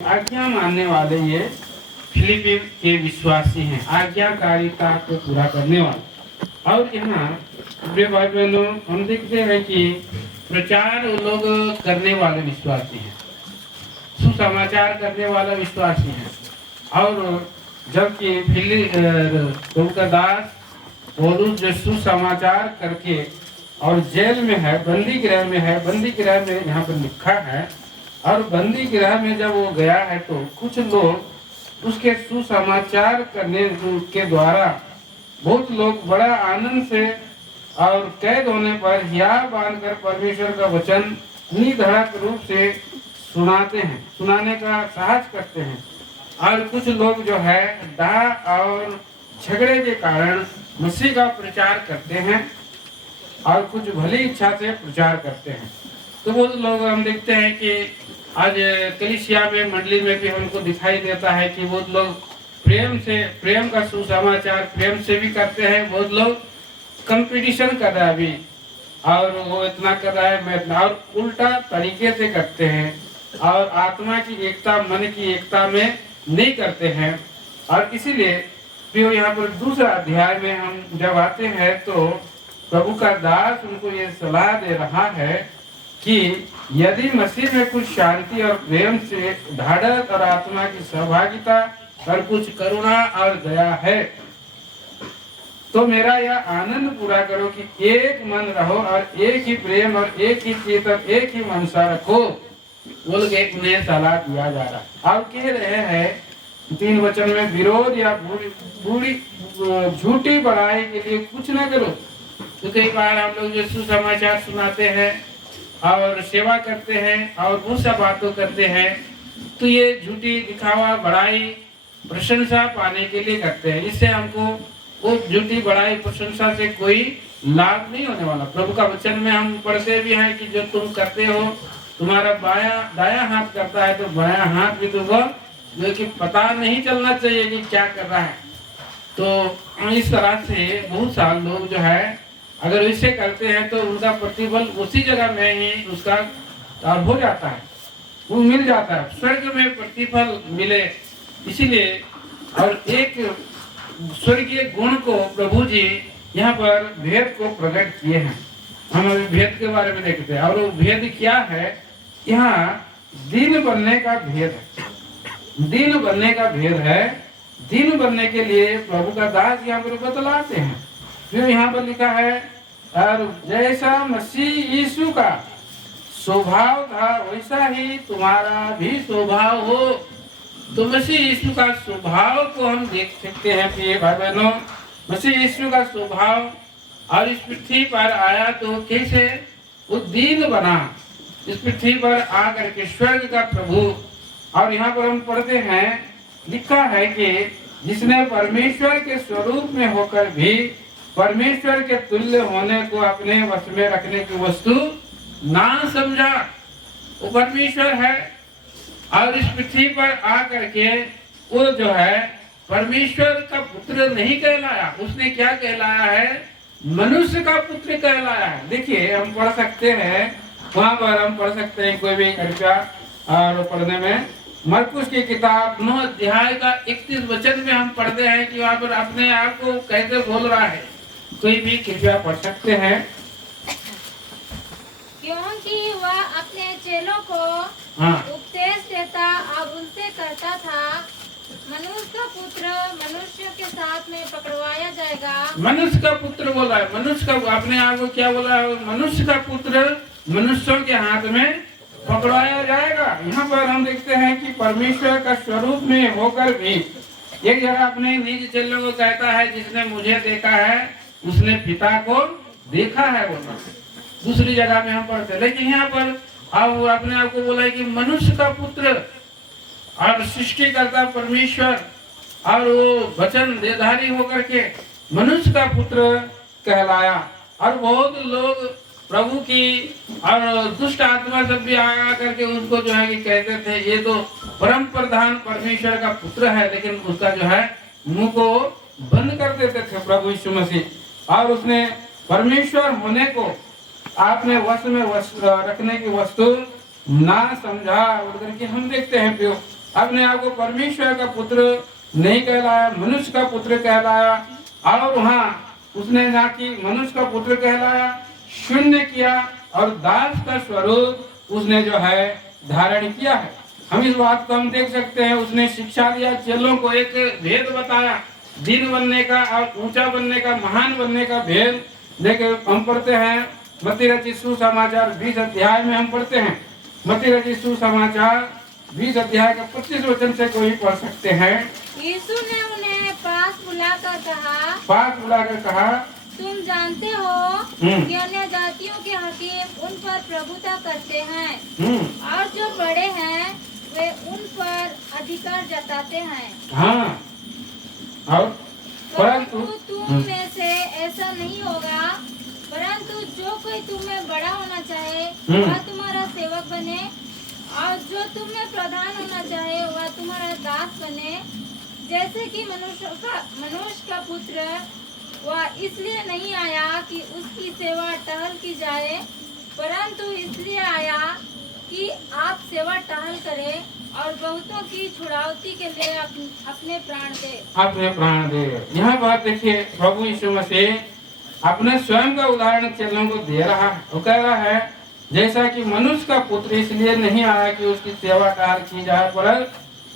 आज्ञा मानने वाले ये फिलिपी के विश्वासी हैं, आज्ञाकारिता को पूरा करने वाले। और यहाँ प्रिय भाई बहनों, हम देखते हैं कि प्रचार लोग करने वाले विश्वासी हैं, सुसमाचार करने वाला विश्वासी है। और जबकि प्रभु का दास पौलुस जो सुसमाचार करके और जेल में है, बंदी गृह में है, बंदी गृह में यहाँ पर लिखा है। और बंदी गृह में जब वो गया है तो कुछ लोग उसके सुसमाचार करने के द्वारा बहुत लोग बड़ा आनंद से और कैद होने पर हियाव बांधकर परमेश्वर का वचन निधड़क रूप से सुनाते हैं, सुनाने का साहस करते हैं। और कुछ लोग जो है डाह और झगड़े के कारण मसीह का प्रचार करते हैं और कुछ भली इच्छा से प्रचार करते हैं। तो वो लोग हम देखते हैं कि आज कलीसिया में, मंडली में भी हमको दिखाई देता है कि वो लोग प्रेम का सुसमाचार प्रेम से भी करते हैं। बहुत लोग कंपटीशन कर रहा है अभी, और वो इतना कर रहा है, मैं इतना, और उल्टा तरीके से करते हैं और आत्मा की एकता, मन की एकता में नहीं करते हैं। और इसीलिए फिर यहाँ पर दूसरा अध्याय में हम जब आते हैं तो प्रभु का दास उनको ये सलाह दे रहा है कि यदि मसीह में कुछ शांति और प्रेम से ढाढ़स और आत्मा की सहभागिता और कुछ करुणा और दया है तो मेरा यह आनंद पूरा करो कि एक मन रहो और एक ही प्रेम और एक ही चित्त और एक ही मनसा रखो। बोल के एक नया सलाह दिया जा रहा है। और कह रहे हैं 3 वचन में, विरोध या बूढ़ी झूठी बड़ाई के लिए कुछ न करो। तो कई बार हम लोग जो सुसमाचार सुनाते हैं और सेवा करते हैं और बहुत सा बातों करते हैं, तो ये झूठी दिखावा, बड़ाई, प्रशंसा पाने के लिए करते हैं। इससे हमको वो झूठी बड़ाई प्रशंसा से कोई लाभ नहीं होने वाला। प्रभु का वचन में हम पढ़ते भी हैं कि जो तुम करते हो, तुम्हारा दाया हाथ करता है तो बाया हाथ भी तुमको जो कि पता नहीं चलना चाहिए कि क्या कर रहा है। तो इस तरह से बहुत सारे लोग जो है अगर ऐसे करते हैं तो उनका प्रतिफल उसी जगह में ही उसका लाभ हो जाता है, वो मिल जाता है, स्वर्ग में प्रतिफल मिले। इसीलिए और एक स्वर्गीय गुण को प्रभु जी यहाँ पर भेद को प्रकट किए हैं। हम अभी भेद के बारे में देखते हैं। और वो भेद क्या है? यहाँ दीन बनने का भेद है। दीन बनने का भेद है। दीन बनने के लिए प्रभु का दास यहाँ पर बतलाते हैं। फिर यहाँ पर लिखा है, और जैसा मसीह यीशु का स्वभाव था वैसा ही तुम्हारा भी स्वभाव हो। तो मसीह यीशु का स्वभाव को हम देख सकते हैं कि भाई बहनों, मसीह यीशु का स्वभाव और इस पृथ्वी पर आया तो कैसे वो दीन बना, इस पृथ्वी पर आकर के स्वर्ग का प्रभु। और यहाँ पर हम पढ़ते हैं, लिखा है कि जिसने परमेश्वर के स्वरूप में होकर भी परमेश्वर के तुल्य होने को अपने वश में रखने की वस्तु ना समझा। वो परमेश्वर है और इस पृथ्वी पर आकर के वो जो है परमेश्वर का पुत्र नहीं कहलाया। उसने क्या कहलाया है? मनुष्य का पुत्र कहलाया है। देखिए हम पढ़ सकते हैं, वहां पर हम पढ़ सकते हैं, कोई भी कृपया और पढ़ने में मरकुस की किताब 9 अध्याय का 31 वचन में हम पढ़ते हैं कि वहाँ पर अपने आप को कैसे बोल रहा है। कोई भी कृपया पढ़ सकते हैं। क्योंकि वह अपने चेलों को उपदेश देता और उनसे कहता था, मनुष्य का पुत्र मनुष्य के साथ में पकड़वाया जाएगा। मनुष्य का पुत्र बोला है, मनुष्य का, अपने आप को क्या बोला है? मनुष्य का पुत्र मनुष्यों के हाथ में पकड़वाया जाएगा। यहाँ पर हम देखते हैं कि परमेश्वर का स्वरूप में होकर भी एक जगह अपने निज चेलों को कहता है, जिसने मुझे देखा है उसने पिता को देखा है बोला। दूसरी जगह में हम पढ़ते, लेकिन यहाँ पर अब अपने आप को बोला है कि मनुष्य का पुत्र और सृष्टिकर्ता परमेश्वर और वो वचन देहधारी होकर के मनुष्य का पुत्र कहलाया। और बहुत लोग प्रभु की और दुष्ट आत्मा सब भी आया करके उसको जो है कि कहते थे ये तो परम प्रधान परमेश्वर का पुत्र है, लेकिन उसका जो है मुंह को बंद कर देते थे प्रभु यीशु मसीह। और उसने परमेश्वर होने को आपने वश में रखने की वस्तु ना समझा। करके हम देखते हैं अपने आप को परमेश्वर का पुत्र नहीं कहलाया, मनुष्य का पुत्र कहलाया। और वहाँ उसने ना कि मनुष्य का पुत्र कहलाया, शून्य किया और दास का स्वरूप उसने जो है धारण किया है। हम इस बात को हम देख सकते हैं। उसने शिक्षा दिया, चेलों को एक भेद बताया, दीन बनने का और ऊंचा बनने का, महान बनने का भेद। देखिए हम पढ़ते हैं मत्ती रचित सुसमाचार 20 अध्याय में हम पढ़ते हैं। मत्ती रचित सुसमाचार 20 अध्याय का 25 वचन से कोई पढ़ सकते हैं। यीशु ने उन्हें पास बुलाकर कहा, तुम जानते हो कि अन्य जातियों के हकीम उन पर प्रभुता करते हैं और जो बड़े हैं वे उन पर अधिकार जताते हैं। हाँ, और परंतु तुम में से ऐसा नहीं होगा, परंतु जो कोई तुम में बड़ा होना चाहे वह तुम्हारा सेवक बने, और जो तुम में प्रधान होना चाहे वह तुम्हारा दास बने। जैसे कि मनुष्य का पुत्र वह इसलिए नहीं आया कि उसकी सेवा टहल की जाए, परंतु इसलिए आया कि आप सेवा टहल करें और बहुतों की छुड़ावती के लिए अपने प्राण दे। यहाँ बात देखिए, प्रभु यीशु मसीह अपने स्वयं का उदाहरण चेलों को दे रहा है। वो कह रहा है जैसा कि मनुष्य का पुत्र इसलिए नहीं आया कि उसकी सेवा टहल की जाए, पर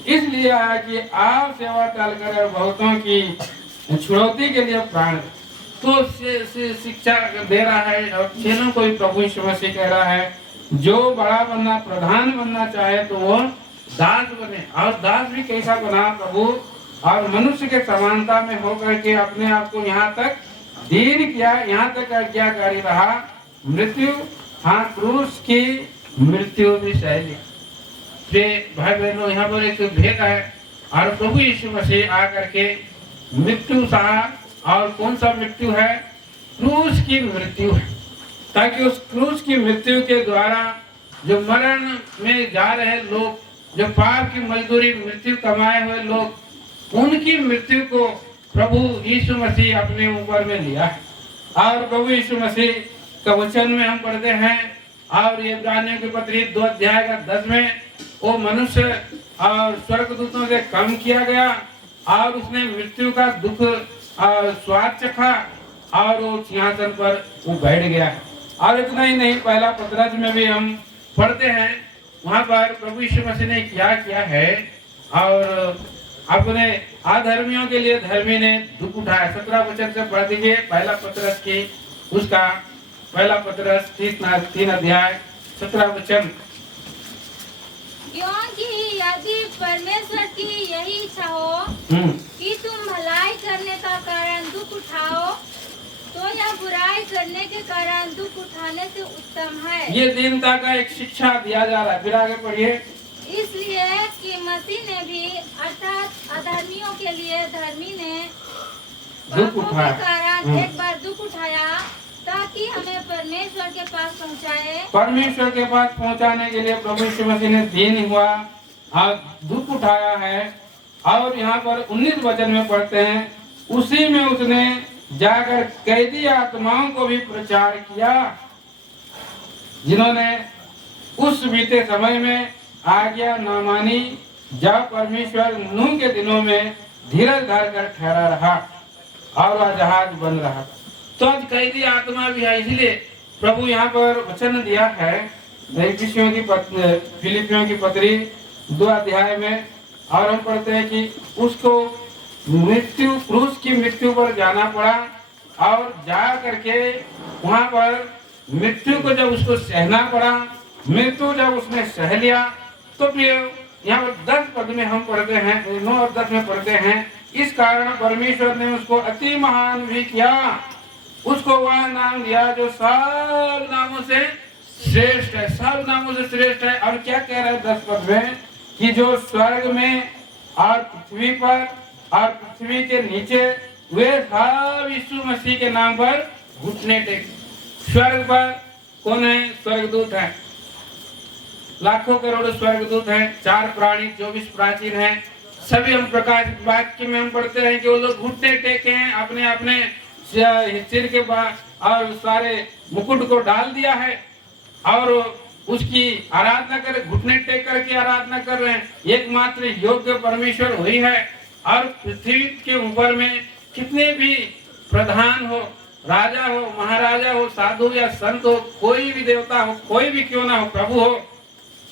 इसलिए आया कि आप सेवा टहल करें और बहुतों की छुड़ौती के लिए प्राण। तो शिक्षा दे रहा है और चेलों को भी प्रभु यीशु मसीह कह रहा है जो बड़ा बनना, प्रधान बनना चाहे तो वो दास बने। और दास भी कैसा बना प्रभु, और मनुष्य के समानता में होकर के अपने आप को यहाँ तक दीन किया, यहाँ तक आज्ञाकारी रहा, मृत्यु, हाँ क्रूस की मृत्यु भी सह ली। भाई बहनों, यहाँ पर एक भेद है। और प्रभु यीशु मसीह आकर के मृत्यु सहा, और कौन सा मृत्यु है? क्रूस की मृत्यु है, ताकि उस क्रूस की मृत्यु के द्वारा जो मरण में जा रहे लोग, जो पाप की मजदूरी मृत्यु कमाए हुए लोग, उनकी मृत्यु को प्रभु यीशु मसीह अपने ऊपर में लिया है। और प्रभु यीशु मसीह का वचन में हम पढ़ते हैं, और ये इब्रानियों की पत्री 2 अध्याय का 10 में, वो मनुष्य और स्वर्गदूतों से कम किया गया और उसने मृत्यु का दुख और स्वाद चखा और वो सिंहासन पर वो बैठ गया। और इतना ही नहीं, पहला पत्रस में भी हम पढ़ते हैं, वहाँ पर प्रभु यीशु मसीह ने क्या किया है और अपने अधर्मियों के लिए धर्मी ने दुख उठाया। 17 वचन से पढ़ दीजिए, पहला पत्रस की उसका पहला पत्रस 3 अध्याय 17 वचन। क्योंकि यदि परमेश्वर की यही इच्छा हो कि तुम भलाई करने का कारण दुख उठाओ, तो यह बुराई करने के कारण दुख उठाने से उत्तम है। ये दीनता का एक शिक्षा दिया जा रहा है। फिर आगे पढ़िए। इसलिए कि मसीह ने भी अर्थात अधर्मियों के लिए धर्मी ने दुख उठाया, कारण एक बार दुख उठाया, ताकि हमें परमेश्वर के पास पहुँचाए। परमेश्वर के पास पहुँचाने के लिए प्रभु यीशु मसीह ने दीन हुआ और दुख उठाया है। और यहाँ पर 19 वचन में पढ़ते हैं, उसी में उसने जाकर कैदी आत्माओं को भी प्रचार किया, जिन्होंने उस बीते समय में आज्ञा न मानी, जब परमेश्वर नूह के दिनों में धीरज धर कर ठहरा रहा और वह जहाज बन रहा। तो आज कैदी आत्मा भी है, इसलिए प्रभु यहाँ पर वचन दिया है फिलिपियों की पत्री 2 अध्याय में। और हम पढ़ते हैं कि उसको मृत्यु, क्रूस की मृत्यु पर जाना पड़ा, और जा करके वहाँ पर मृत्यु को जब उसको सहना पड़ा, मृत्यु जब उसने सह लिया, तो फिर यहाँ पर 10 पद में हम पढ़ते हैं, 9 और 10 में पढ़ते हैं, इस कारण परमेश्वर ने उसको अति महान भी किया, उसको वह नाम दिया जो सब नामों से श्रेष्ठ है, सब नामों से श्रेष्ठ है। और क्या कह रहे हैं 10 पद में, कि जो स्वर्ग में और पृथ्वी पर और पृथ्वी के नीचे वे सब यीशु मसीह के नाम पर घुटने टेक। स्वर्ग पर कौन है? स्वर्गदूत है, लाखों करोड़ों स्वर्गदूत हैं, 4 प्राणी 24 प्राचीन हैं। सभी हम प्रकाश वाक्य में हम पढ़ते हैं कि वो लोग घुटने टेके हैं, अपने अपने सिर के बाद और सारे मुकुट को डाल दिया है। और उसकी आराधना कर, घुटने टेक करके आराधना कर रहे हैं। एकमात्र योग्य परमेश्वर वही है। और पृथ्वी के ऊपर में कितने भी प्रधान हो, राजा हो, महाराजा हो, साधु या संत हो, कोई भी देवता हो, कोई भी क्यों ना हो, प्रभु हो,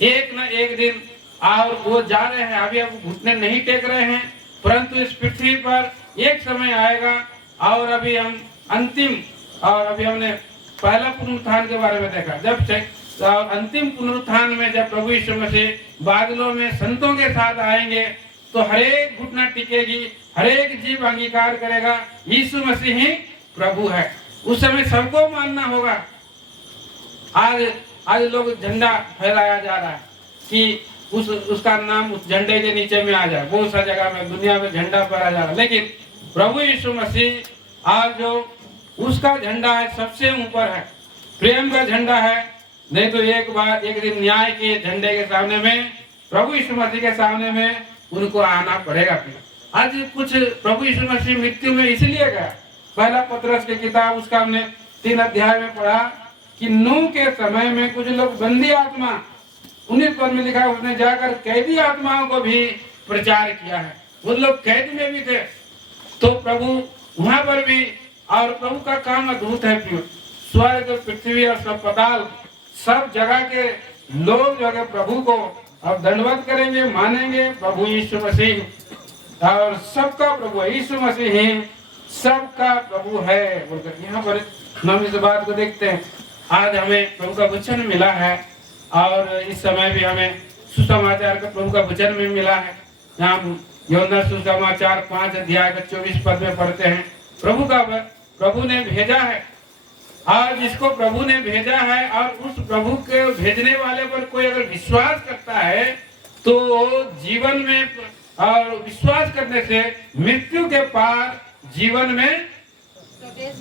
एक न एक दिन और वो जा रहे हैं। अभी अब घुटने नहीं टेक रहे हैं, परंतु इस पृथ्वी पर एक समय आएगा। और अभी हम अंतिम, और अभी हमने पहला पुनरुत्थान के बारे में देखा, जब से अंतिम पुनरुत्थान में जब प्रभु यीशु मसीह बादलों में संतों के साथ आएंगे तो हरेक घुटना टिकेगी, हरेक जीव अंगीकार करेगा यीशु मसीह ही प्रभु है। उस समय सबको मानना होगा। आज लोग झंडा फहराया जा रहा है कि उसका नाम उस झंडे के नीचे में आ जाए। बहुत सा जगह में दुनिया में झंडा फहराया जा रहा है, लेकिन प्रभु यीशु मसीह आज जो उसका झंडा है सबसे ऊपर है, प्रेम का झंडा है। नहीं तो एक दिन न्याय के झंडे के सामने में, प्रभु यीशु मसीह के सामने में उनको आना पड़ेगा। आज कुछ प्रभु यीशु मसीह मृत्यु में इसलिए गया। पहला पतरस की किताब उसका हमने 3 अध्याय में पढ़ा कि नूह के समय में कुछ लोग बंदी आत्मा, 19 पद में लिखा है, उसने जाकर कैदी आत्माओं को भी प्रचार किया है। वो लोग कैद में भी थे, तो प्रभु वहां पर भी, और प्रभु का काम अद्भुत है। स्वर्ग, पृथ्वी और सब पाताल, सब जगह के लोग जो है प्रभु को अब दंडवत करेंगे, मानेंगे। प्रभु यीशु मसीह और सबका प्रभु यीशु मसीह ही सबका प्रभु है बोलकर यहाँ पर हम इस बात को देखते हैं। आज हमें प्रभु का वचन मिला है, और इस समय भी हमें सुसमाचार का प्रभु का वचन भी मिला है। यहाँ यूहन्ना सुसमाचार 5 अध्याय का 24 पद में पढ़ते हैं, प्रभु ने भेजा है, और जिसको प्रभु ने भेजा है और उस प्रभु के भेजने वाले पर कोई अगर विश्वास करता है तो जीवन में, और विश्वास करने से मृत्यु के पार जीवन में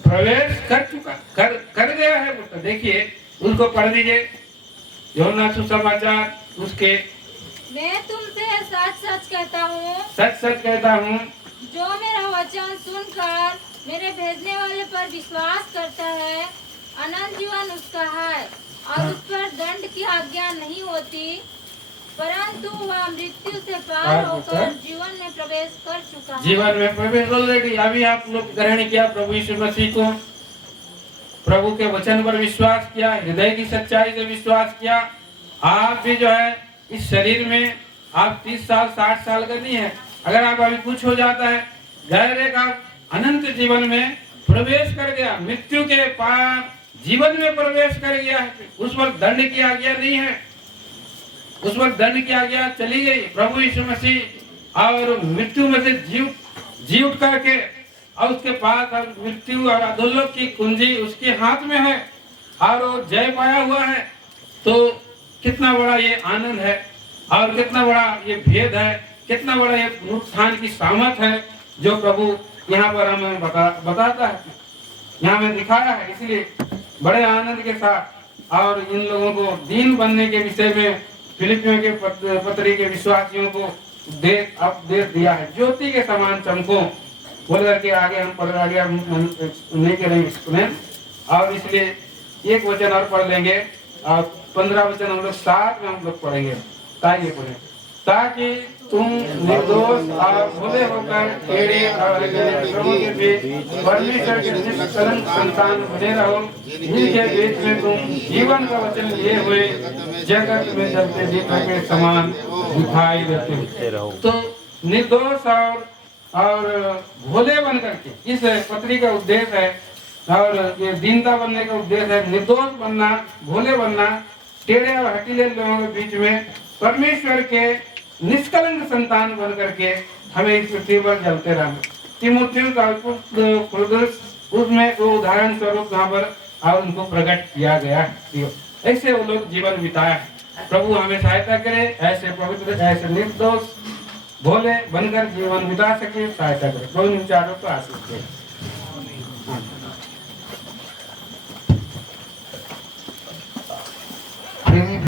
प्रवेश कर गया है। तो देखिए उसको पढ़ लीजिए, यूहन्ना सुसमाचार उसके। मैं तुमसे सच सच कहता हूँ, जो मेरा वचन सुनकर मेरे भेजने वाले पर विश्वास करता है, अनंत जीवन उसका है, और उस पर दंड की आज्ञा नहीं होती, परंतु वह मृत्यु से पार होकर जीवन में प्रवेश कर चुका है। जीवन में प्रवेश ऑलरेडी। अभी आप लोग ग्रहण किया प्रभु यीशु मसीह को, प्रभु के वचन पर विश्वास किया, हृदय की सच्चाई से विश्वास किया। आप भी जो है इस शरीर में आप 30 साल 60 साल का नहीं है। अगर आप अभी कुछ हो जाता है, डायरेक्ट आप अनंत जीवन में प्रवेश कर गया, मृत्यु के पार जीवन में प्रवेश कर गया है। उस पर दंड की आज्ञा नहीं है, उस पर दंड की आज्ञा चली गई। प्रभु यीशु मसीह और मृत्यु में से जी उठ करके, और उसके पास मृत्यु और अधोलोक की कुंजी उसके हाथ में है, और वो जय पाया हुआ है। तो कितना बड़ा ये आनंद है, और कितना बड़ा ये भेद है, कितना बड़ा ये पुनरुत्थान की सामर्थ है जो प्रभु यहाँ पर हमें बताता है, यहाँ में दिखाया है। इसलिए बड़े आनंद के साथ, और इन लोगों को दीन बनने के विषय में फिलिपियों के पत्री के विश्वासियों को उपदेश दिया है। ज्योति के समान चमको बोल करके आगे हम पढ़ आगे हम नहीं करेंगे स्टूडेंट। और इसलिए एक वचन और पढ़ लेंगे, और 15 वचन हम लोग साथ में हम लोग पढ़ेंगे। ताकि पढ़े, ताकि तुम निर्दोष और भोले होकर टेढ़े और प्रभु के बीच परमेश्वर के निष्कलंक संतान बने रहो, जिनके बीच में तुम जीवन का वचन लिए हुए जगत में जलते दीपक के समान दिखाई देते हो। तो निर्दोष और भोले बन करके इस पत्री का उद्देश्य है, और ये दीनता बनने का उद्देश्य है। निर्दोष बनना, भोले बनना, टेढ़े और हटीले लोगों के बीच में परमेश्वर के निष्कलंक संतान बन करके हमें इस पृथ्वी पर चलते रहना। तीमुथियुस का उसमें वो उदाहरण स्वरूप यहाँ पर और उनको प्रकट किया गया है। ऐसे वो लोग जीवन बिताया। प्रभु हमें सहायता करे, ऐसे पवित्र, ऐसे निर्दोष भोले बनकर जीवन बिता सके, सहायता करे। प्रभु इन चारों को आशीष दे।